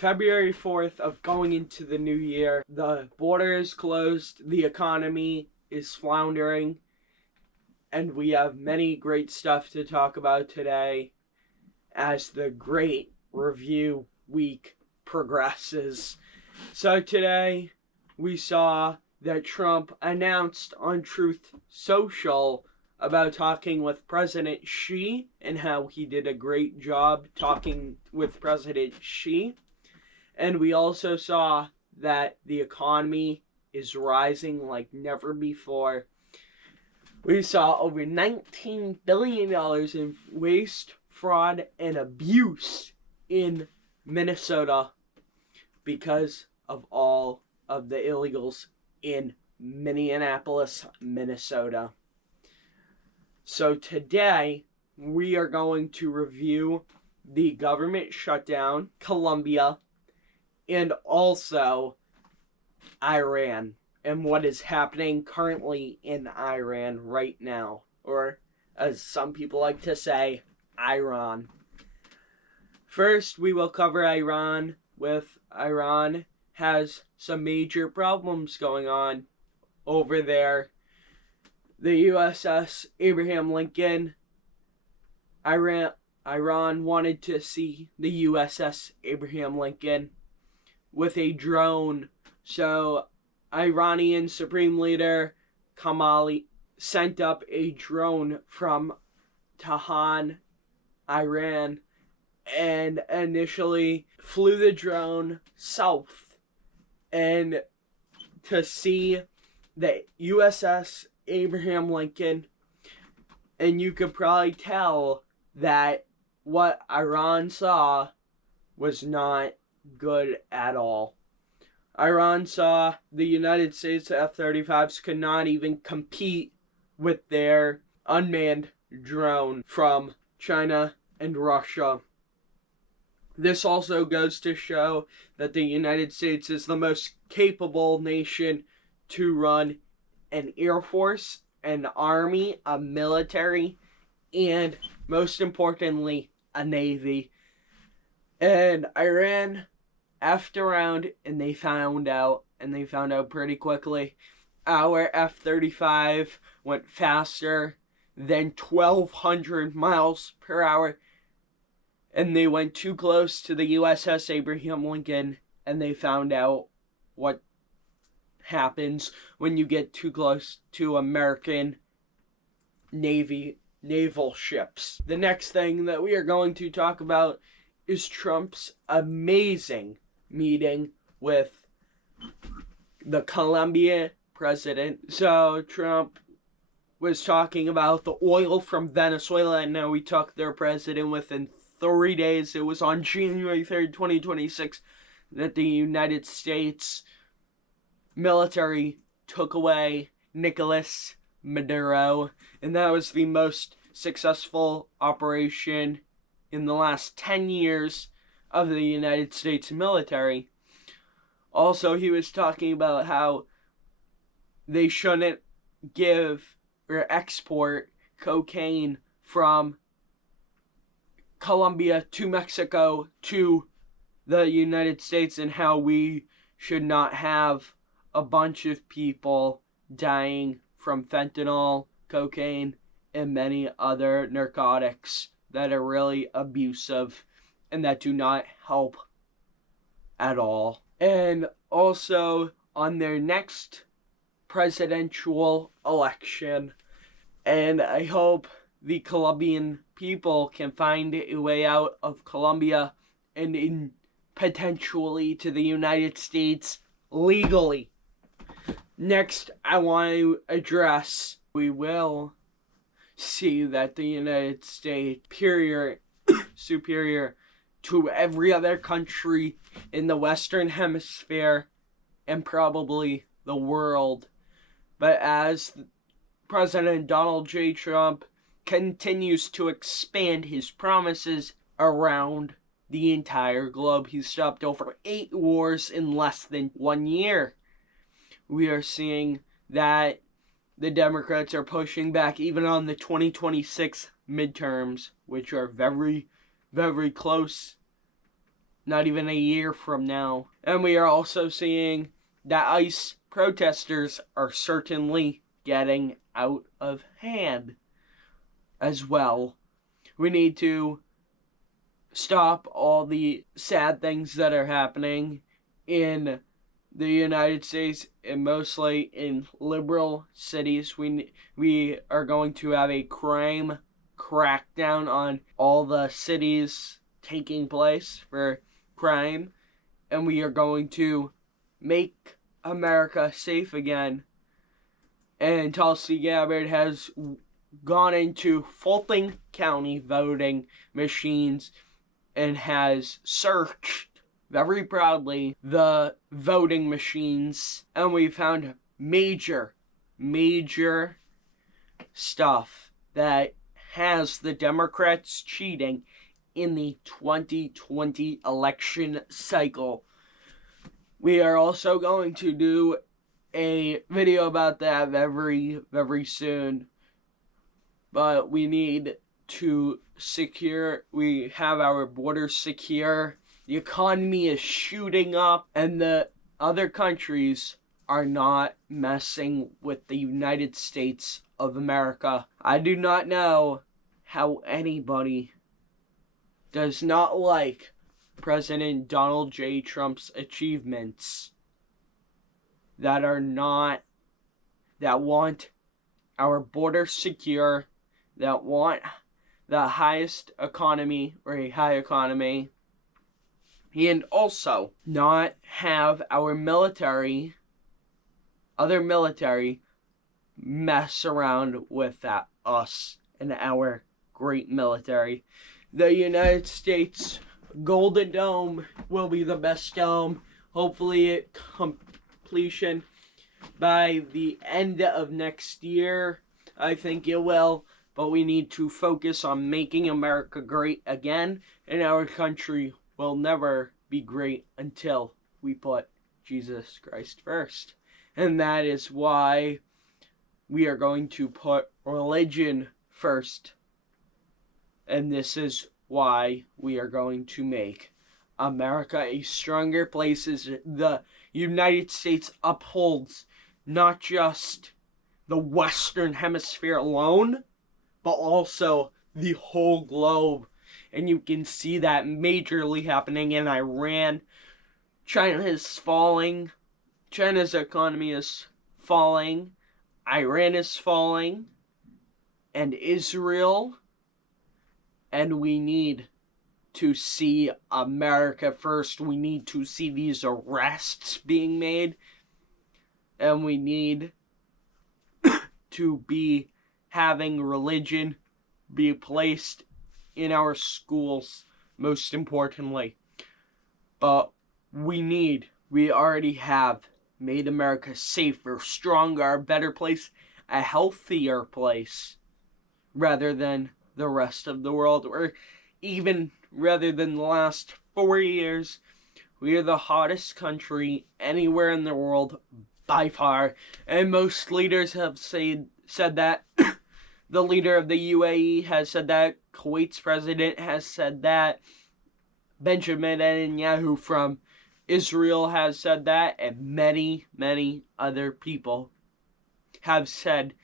February 4th of going into the new year. The border is closed, the economy is floundering, and we have many great stuff to talk about today as the great review week progresses. So today we saw that Trump announced on Truth Social about talking with President Xi and how he did a great job talking with President Xi. And we also saw that the economy is rising like never before. We saw over $19 billion in waste, fraud, and abuse in Minnesota because of all of the illegals in Minneapolis, Minnesota. So today, we are going to review the government shutdown, Colombia, and also Iran, and what is happening currently in Iran right now, or as some people like to say, Iran. First, we will cover Iran. Iran has some major problems going on over there. The USS Abraham Lincoln, Iran wanted to see the USS Abraham Lincoln with a drone. So Iranian Supreme Leader Khamenei sent up a drone from Tehran, Iran, and initially flew the drone south and to see the USS Abraham Lincoln, and you could probably tell that what Iran saw was not good at all. Iran saw the United States F-35s could not even compete with their unmanned drone from China and Russia. This also goes to show that the United States is the most capable nation to run an air force, an army, a military, and most importantly, a navy. And Iran effed around and they found out pretty quickly. Our F-35 went faster than 1,200 miles per hour, and they went too close to the USS Abraham Lincoln, and they found out what happens when you get too close to American naval ships. The next thing that we are going to talk about is Trump's amazing meeting with the Colombian president. So Trump was talking about the oil from Venezuela, and now we took their president within 3 days. It was on January 3rd, 2026, that the United States military took away Nicolas Maduro, and that was the most successful operation in the last 10 years of the United States military. Also, he was talking about how they shouldn't give or export cocaine from Colombia to Mexico to the United States, and how we should not have a bunch of people dying from fentanyl, cocaine, and many other narcotics that are really abusive and that do not help at all. And also, on their next presidential election, and I hope the Colombian people can find a way out of Colombia and potentially to the United States legally. Next, I want to address, we will see that the United States superior to every other country in the Western Hemisphere and probably the world. But as President Donald J. Trump continues to expand his promises around the entire globe, he stopped over 8 wars in less than 1 year. We are seeing that the Democrats are pushing back even on the 2026 midterms, which are very, very close not even a year from now. And we are also seeing that ICE protesters are certainly getting out of hand as well. We need to stop all the sad things that are happening in the United States, and mostly in liberal cities. We are going to have a crime crackdown on all the cities taking place for crime, and we are going to make America safe again. And Tulsi Gabbard has gone into Fulton County voting machines and has searched very proudly the voting machines, and we found major stuff that has the Democrats cheating in the 2020 election cycle. We are also going to do a video about that very soon. But we need to we have our borders secure. The economy is shooting up, and the other countries are not messing with the United States of America. I do not know how anybody does not like President Donald J. Trump's achievements that want our borders secure, that want the highest economy, or a high economy, and also not have our other military, mess around with us and our great military. The United States Golden Dome will be the best dome. Hopefully at completion by the end of next year. I think it will. But we need to focus on making America great again, and our country will never be great until we put Jesus Christ first. And that is why we are going to put religion first. And this is why we are going to make America a stronger place, as the United States upholds not just the Western Hemisphere alone, but also the whole globe. And you can see that majorly happening in Iran. China is falling. China's economy is falling. Iran is falling. And Israel. And we need to see America first. We need to see these arrests being made. And we need to be having religion be placed in our schools, most importantly. But we already have made America safer, stronger, a better place, a healthier place, rather than the rest of the world, or even rather than the last 4 years. We are the hottest country anywhere in the world by far, and most leaders have said that. The leader of the UAE has said that. Kuwait's president has said that. Benjamin Netanyahu from Israel has said that. And many other people have said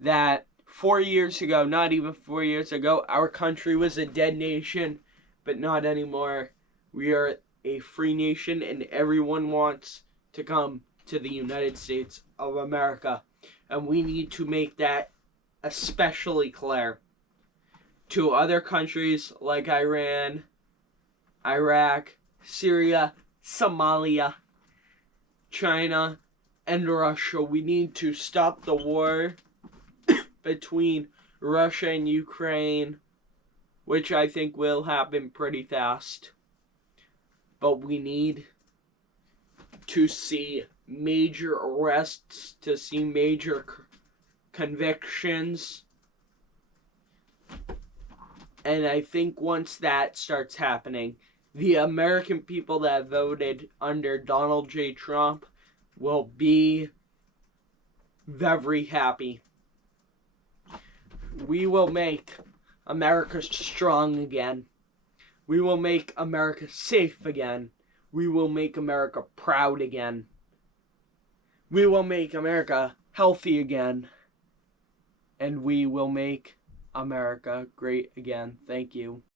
that 4 years ago, not even 4 years ago, our country was a dead nation, but not anymore. We are a free nation, and everyone wants to come to the United States of America. And we need to make that especially clear to other countries like Iran, Iraq, Syria, Somalia, China, and Russia. We need to stop the war between Russia and Ukraine, which I think will happen pretty fast. But we need to see major arrests, to see major convictions. And I think once that starts happening, the American people that voted under Donald J. Trump will be very happy. We will make America strong again. We will make America safe again. We will make America proud again. We will make America healthy again. And we will make America great again. Thank you.